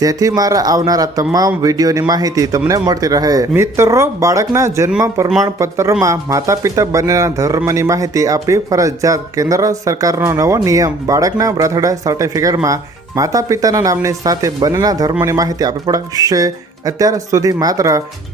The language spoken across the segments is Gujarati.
જેથી મારા આવનારા તમામ વિડીયોની માહિતી તમને મળતી રહે. મિત્રો, બાળકના જન્મ પ્રમાણપત્રમાં માતા પિતા બંનેના ધર્મની માહિતી આપવી ફરજિયાત કેન્દ્ર સરકારનો નવો નિયમ બાળકના બર્થડે સર્ટિફિકેટમાં માતા પિતાના નામની સાથે બંનેના ધર્મની માહિતી આપવી પડશે. અત્યાર સુધી માત્ર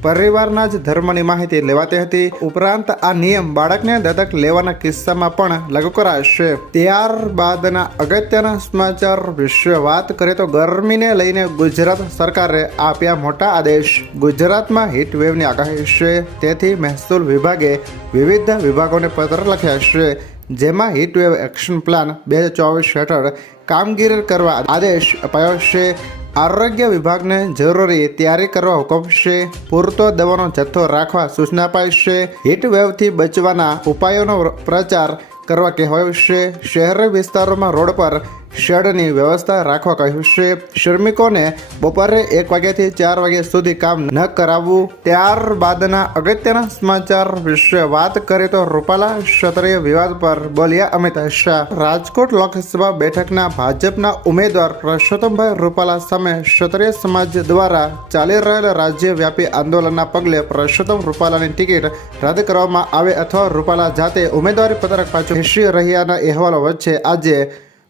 પરિવારના જ ધર્મની માહિતી લેવાતી હતી. ઉપરાંત આ નિયમ બાળકને દત્તક લેવાના કિસ્સામાં પણ લાગુ કરાશે. ત્યારબાદના અગત્યના સમાચાર વિશે વાત કરીએ તો ગરમીને લઈને ગુજરાત સરકારે આપ્યા મોટા આદેશ. ગુજરાતમાં હીટવેવની આગાહી છે. તેથી મહેસૂલ વિભાગે વિવિધ વિભાગોને પત્ર લખ્યા છે. જેમાં હીટવેવ એક્શન પ્લાન બે હજાર ચોવીસ હેઠળ કામગીરી કરવા આદેશ અપાયો છે. આરોગ્ય વિભાગને જરૂરી તૈયારી કરવા હુકમ છે. પૂરતો દવાનો જથ્થો રાખવા સૂચના અપાઈ હીટ વેવથી બચવાના ઉપાયોનો પ્રચાર કરવા કહેવાયું છે. શહેરી વિસ્તારોમાં રોડ પર શેડની વ્યવસ્થા રાખવા કહ્યું છે શ્રમિકોને બપોરે એક વાગ્યાથી ચાર વાગ્યા સુધી કામ ન કરાવવું. ત્યારબાદના અગત્યના સમાચાર વિશે વાત કરીએ તો રૂપાલા ક્ષત્રિય વિવાદ પર બોલ્યા અમિત શાહ. રાજકોટ લોકસભા બેઠકના ભાજપના ઉમેદવાર પ્રશોત્તમભાઈ રૂપાલા સામે ક્ષત્રિય સમાજ દ્વારા ચાલી રહેલા રાજ્યવ્યાપી આંદોલનના પગલે પ્રશોત્તમ રૂપાલાની ટિકિટ રદ કરવામાં આવે અથવા રૂપાલા જાતે ઉમેદવારી પત્રક પાછું ખેંચી રહ્યાના અહેવાલો વચ્ચે આજે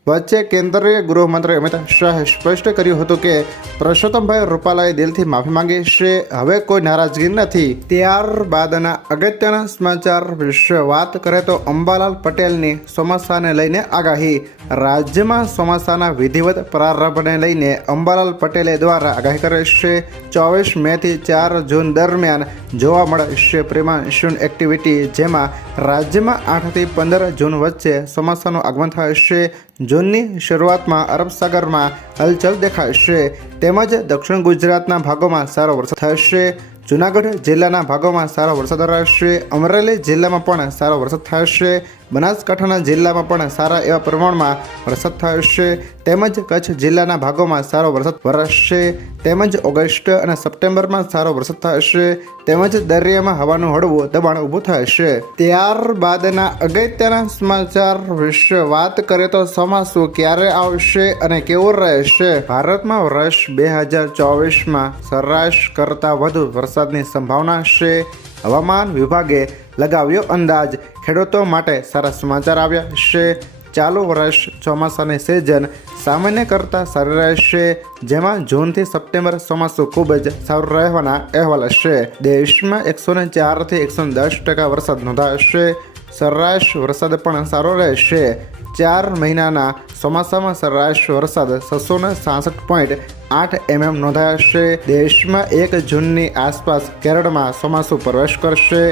વચ્ચે કેન્દ્રીય ગૃહમંત્રી અમિત શાહે સ્પષ્ટ કર્યું હતું કે પુરુષોત્તમભાઈ રૂપાલાએ દિલથી માફી માંગી છે. હવે કોઈ નારાજગી નથી. ત્યારબાદના અગત્યના સમાચાર વિશે વાત કરે તો અંબાલાલ પટેલની ચોમાસાને લઈને આગાહી. રાજ્યમાં ચોમાસાના વિધિવત પ્રારંભને લઈને અંબાલાલ પટેલે દ્વારા આગાહી કરે છે. ચોવીસ મેથી ચાર જૂન દરમિયાન જોવા મળે છે પ્રિમાન્સૂન એક્ટિવિટી જેમાં રાજ્યમાં આઠથી પંદર જૂન વચ્ચે ચોમાસાનું આગમન થશે જૂનની શરૂઆતમાં અરબ સાગરમાં હલચલ દેખાશે તેમજ દક્ષિણ ગુજરાતના ભાગોમાં સારો વરસાદ થશે. જૂનાગઢ જિલ્લાના ભાગોમાં સારો વરસાદ રહેશે. અમરેલી જિલ્લામાં પણ સારો વરસાદ થશે. બનાસકાંઠાના જિલ્લામાં પણ સારા એવા પ્રમાણમાં વરસાદ થશે તેમજ કચ્છ જિલ્લાના ભાગોમાં સારો વરસાદ વરસશે. તેમજ ઓગસ્ટ અને સપ્ટેમ્બરમાં સારો વરસાદ થશે તેમજ દરિયામાં હવાનું હળવું દબાણ ઊભું થશે ત્યારબાદના અગત્યના સમાચાર વિશે વાત કરીએ તો ચોમાસું ક્યારે આવશે અને કેવું રહેશે? ભારતમાં વર્ષ બે હજાર ચોવીસમાં સરેરાશ કરતાં વધુ વરસાદની સંભાવના છે. હવામાન વિભાગે લગાવ્યો અંદાજ. ખેડૂતો માટે સારા સમાચાર આવ્યા છે ચાલુ વર્ષ ચોમાસાની સિઝન સામાન્ય કરતાં સારી રહેશે. જેમાં જૂનથી સપ્ટેમ્બર ચોમાસું ખૂબ જ સારું રહેવાના અહેવાલ છે દેશમાં એકસો ને ચારથી એકસો દસ ટકા વરસાદ નોંધાશે. સરેરાશ વરસાદ પણ સારો રહેશે. ચાર મહિનાના ચોમાસામાં સરેરાશ વરસાદ છસો ને સાસઠ પોઈન્ટ આઠ એમએમ નોંધાશે દેશમાં એક જૂનની આસપાસ કેરળમાં ચોમાસું પ્રવેશ કરશે.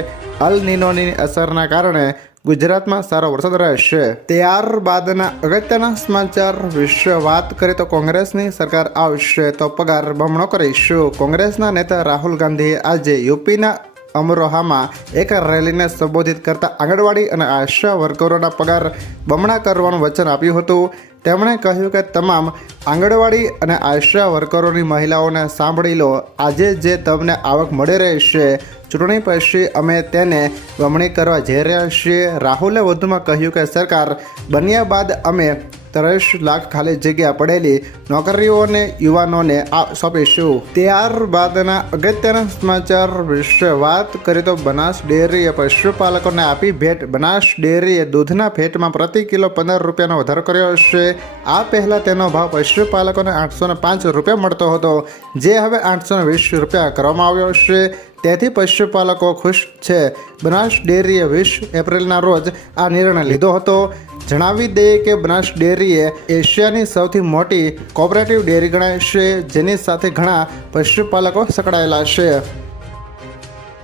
અલ નિનોની અસરના કારણે ગુજરાતમાં સારો વરસાદ રહેશે. ત્યારબાદના અગત્યના સમાચાર વિશે વાત કરીએ તો કોંગ્રેસની સરકાર આવશે તો પગાર બમણો કરીશું. કોંગ્રેસના નેતા રાહુલ ગાંધીએ આજે યુપીના અમરોહામાં એક રેલીને સંબોધિત કરતા આંગણવાડી અને આશા વર્કરોના પગાર બમણા કરવાનું વચન આપ્યું હતું. તેમણે કહ્યું કે તમામ આંગણવાડી અને આશા વર્કરોની મહિલાઓને સાંભળી લો. આજે જે તમને આવક મળી રહેશે ચૂંટણી પછી અમે તેને બમણી કરવા જઈ રહ્યા છીએ. રાહુલે વધુમાં કહ્યું કે સરકાર બન્યા બાદ અમે ત્રીસ લાખ ખાલી જગ્યા પડેલી નોકરીઓને, યુવાનોને સોંપીશું. ત્યારબાદના અગત્યના સમાચાર વિશે વાત કરીએ તો બનાસ ડેરીએ પશુપાલકોને આપી ભેટ. બનાસ ડેરીએ દૂધના ભેટમાં પ્રતિ કિલો પંદર રૂપિયાનો વધારો કર્યો છે. આ પહેલાં તેનો ભાવ પશુપાલકોને આઠસો પાંચ રૂપિયા મળતો હતો. જે હવે આઠસો વીસ રૂપિયા કરવામાં આવ્યો છે. તેથી પશુપાલકો ખુશ છે. બનાસ ડેરીએ વીસ એપ્રિલના રોજ આ નિર્ણય લીધો હતો. જણાવી દઈએ કે બનાસ એ એશિયાની સૌથી મોટી કોઓપરેટિવ ડેરી ગણાય છે, જેની સાથે ઘણા પશુપાલકો સંકળાયેલા છે.